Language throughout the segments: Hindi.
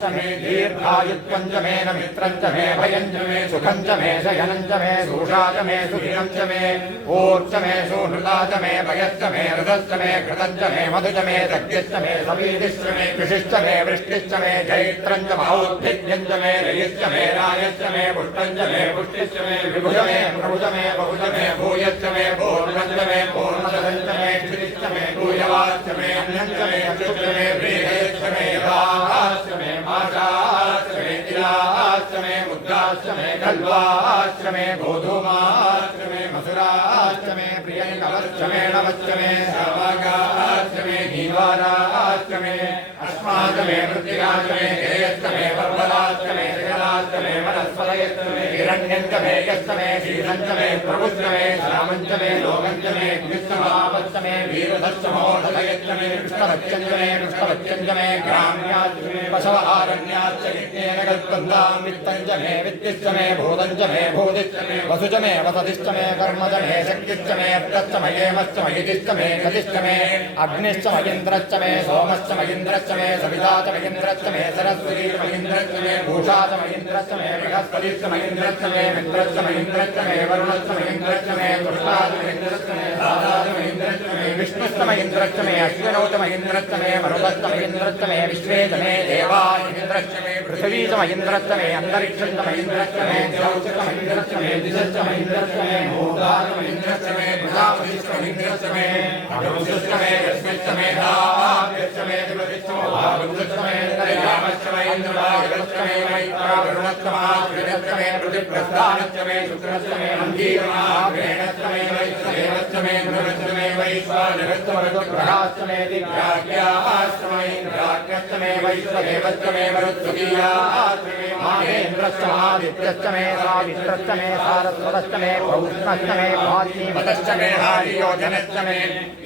मे दीर्घायुत्वं च मे नमित्रं च मे भयं च मे सुखं च मे शयनं च मे सूषा च मे सुखिनं च मे ऊर्च मे सुहृदा च मे भयश्च मे हृदश्च मे घृतं च मे मधु च मे सख्यश्च मे सवीतिश्च मे कृषिश्च मे वृष्टिश्च मे जैत्रं च मौद्धिक्यं च मे रयिश्च मे रायश्च मे पुष्टं च मे पुष्टिश्च मे विभुज मे प्रभुज मे बहुज मे भूयश्च मे पूर्णं च मे पूर्णदं च मे क्षितिश्च मे भूयवाश्च मे अन्नं च मे अच्युत मे प्रियश्च मे यथाश्च मे माशाश्च मे तिलाश्च मे मुद्राश्च मे कल्वाश्च मे गोधूमाश्च मे मसुराश्च मे प्रियङ्कवश्च मे नवश्च मे श्रावकाश्च मे दीवाराश्च मे अस्माश्च मे मृत्तिकाश्च मे हेयश्च मे पर्वताश्च मे जगदाश्च मे वनस्पतयश्च मे हिरण्यञ्च मे यश्च मे शीलञ्च मे प्रभुश्च मे श्यामञ्च मे लोकञ्च मे अग्निश्च महावश्च मे वीरधश्च मोढदयश्च मे कृष्णवच्यञ्च मे कृष्णवच्यञ्च मे ग्राम्याश्च मे पशवहारण्याश्च यज्ञेन कल्पन्तां वित्तञ्च मे वित्तिश्च मे भूतञ्च मे भूतिश्च मे वसुच मे वसतिश्च मे कर्म च मे शक्तिश्च मे अर्थश्च मयेमश्च मयितिश्च मे गतिश्च मे अग्निश्च मयिन्द्रश्च मे सोमश्च मयिन्द्रश्च मे सविता च मयिन्द्रश्च मे सरस्वती च मयिन्द्रश्च मे भूषा च मयिन्द्रश्च मे बृहस्पतिश्च मयिन्द्रश्च मे मित्रश्च मयिन्द्रश्च मे वरुणश्च मयिन्द्रश्च मे तुष्टा च मयिन्द्रश्च मे दाता च मयिन्द्रश्च मे विष्णुश्च मयिन्द्रश्च मे अश्विनौ च मयिन्द्रश्च मे मरुतश्च मयिन्द्रश्च मे विश्वे च मे देवा मयिन्द्रश्च मे पृथिवी च मयिन्द्रश्च मे अन्तरिक्षं च मयिन्द्रश्च मे द्यौश्च मयिन्द्रश्च मे दिशश्च मयिन्द्रश्च मे मूर्धा च मयिन्द्रश्च मे प्रजापतिश्च मयिन्द्रश्च मे अग्निश्च मे रश्मिश्च मे धाव्यश्च मे दिवतिश्च महावृक्षश्च मे तर्यामश्च मे इन्द्रवायुश्च मे मैत्रावरुणश्च महाश्रेणश्च मे पृथिव्यस्तानश्च मे शुक्रश्च मे मन्दीरमाग्रेणश्च मे वैश्वदेवश्च मे ध्रुवश्च मे वैश्वानरश्च मरुतग्रहाश्च मे दिव्याख्याश्च मे इन्द्राग्न्यश्च मे वैश्वदेवश्च मे मरुत्सुकीयाश्च मे माहेन्द्रश्च महादित्यश्च मे सावित्रश्च मे सारस्वतश्च मे पौष्णश्च मे भाद्रीमतश्च मे हारियोजनश्च मे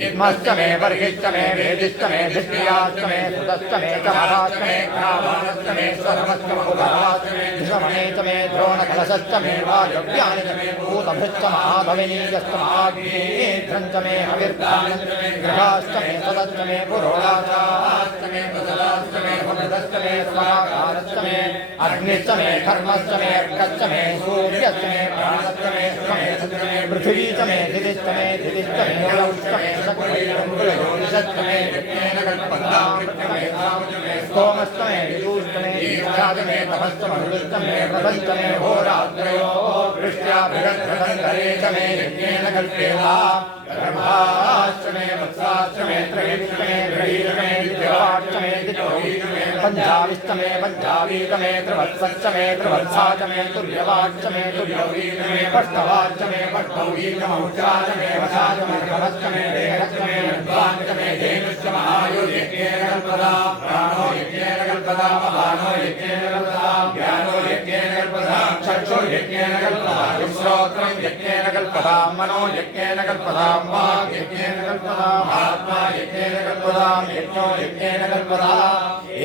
इद्मश्च मे बर्हिश्च मे वेदिश्च मे धिष्टियाश्च मे सुतश्च मे चमराश्च मे ग्रावाणश्च मे स्वरमश्च बहुभराश्च मे दिशमणे च मे द्रोणकलशश्च मे वायव्यानि च मे भूतभृश्च महाभविनीयश्च महाग्नेध्रं च मे हविर्दानश्च मे ग्रहाश्च मे सदश्च मे पुरोडाश्च मे प्रसदाश्च मे भवदश्च मे स्वाकारश्च मे अग्निश्च मे कर्मश्च मे अर्कश्च मे सूर्यश्च मे प्राणश्च मे सुमेधश्च मे पृथिवी च मे धितिश्च मे धितिश्च मे लौश्च मे शक्तिश्च मे यज्ञेन कल्पन्तां स्तोमश्च मे विदुश्च मे दीक्षाश्च मे तपश्च मरुश्च मे व्रतश्च मे होरात्रयो वृष्ट्या बृहद्रथन्तरे च मे यज्ञेन कल्पेताम् ब्रह्माश्च मे वत्साश्च मे त्रयश्च मे ग्रहीश्च मे दिव्यवाच्च मे दिव्यौहीश्च मे पञ्चाविश्च मे पञ्चावीत मे त्रिवत्सश्च मे त्रिवत्सा च मे तुल्यवाच्च मे तुल्यौहीश्च मे पष्टवाच्च मे पष्टौहीश्च मौचा च मे वशा च मे गवश्च मे देहश्च मे विद्वान् च मे धेनुश्च महायुर्यज्ञेन कल्पदा प्राणो यज्ञेन कल्पदा महानो यज्ञेन कल्पदा ज्ञानो यज्ञेन कल्पदा चक्षुर्यज्ञेन कल्पदा श्रोत्रं यज्ञेन कल्पदा मनो यज्ञेन कल्पदा वाक् यज्ञेन कल्पदा आत्मा यज्ञेन कल्पदा यज्ञो यज्ञेन कल्पदा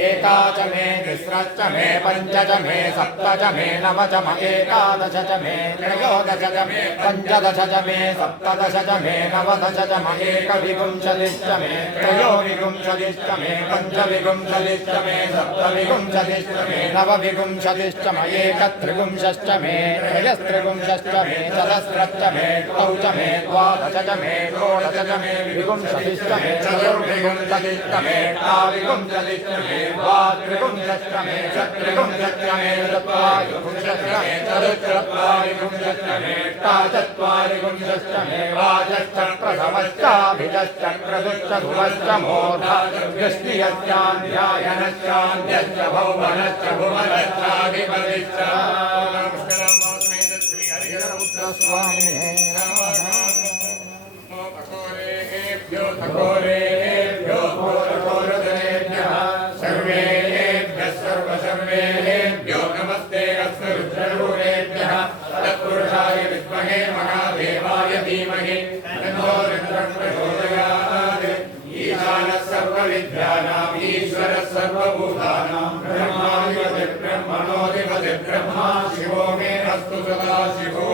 एका च मे तिस्रश्च मे पञ्च च मे सप्त च मे नव च म एकादश च मे त्रयोदश च मे पञ्चदश च मे सप्तदश च मे नवदश च म एकविंशतिश्च मे त्रयोविंशतिश्च मे पञ्चविंशतिश्च मे सप्तविंशतिश्च मे नवविंशतिश्च म एकत्रिंशश्च मे त्रयस्त्रिंशश्च मे चतस्रश्च मे द्वौ च मे द्वादश च मे षोडश च मे विंशतिश्च मे चतुर्विंशतिश्च मे एकाविंशतिश्च मे द्वात्रिंशश्च मे चत्रिंशश्च मे चत्वारिंशश्च मे चतुश्चत्वारिंशश्च मे अष्टाचत्वारिंशश्च मे वाचश्चक्रसमश्चाभिजश्च क्रतुश्च ध्रुवश्च मूर्धाश्च भौवनश्च भुवनश्चाधिपतिश्च स्वामिने अघोरेभ्यो घोरघोरधरेभ्यः सर्वेभ्यः सर्वसर्वेभ्यो नमस्ते अस्तु रुद्ररूपेभ्यः तत्पुरुषाय विद्महे महादेवाय धीमहि तन्नो रुद्रः प्रचोदयात् ईशानः सर्वविद्यानाम् ईश्वरः सर्वभूतानां ब्रह्माधिपति ब्रह्मा शिवो मे अस्तु सदा शिवो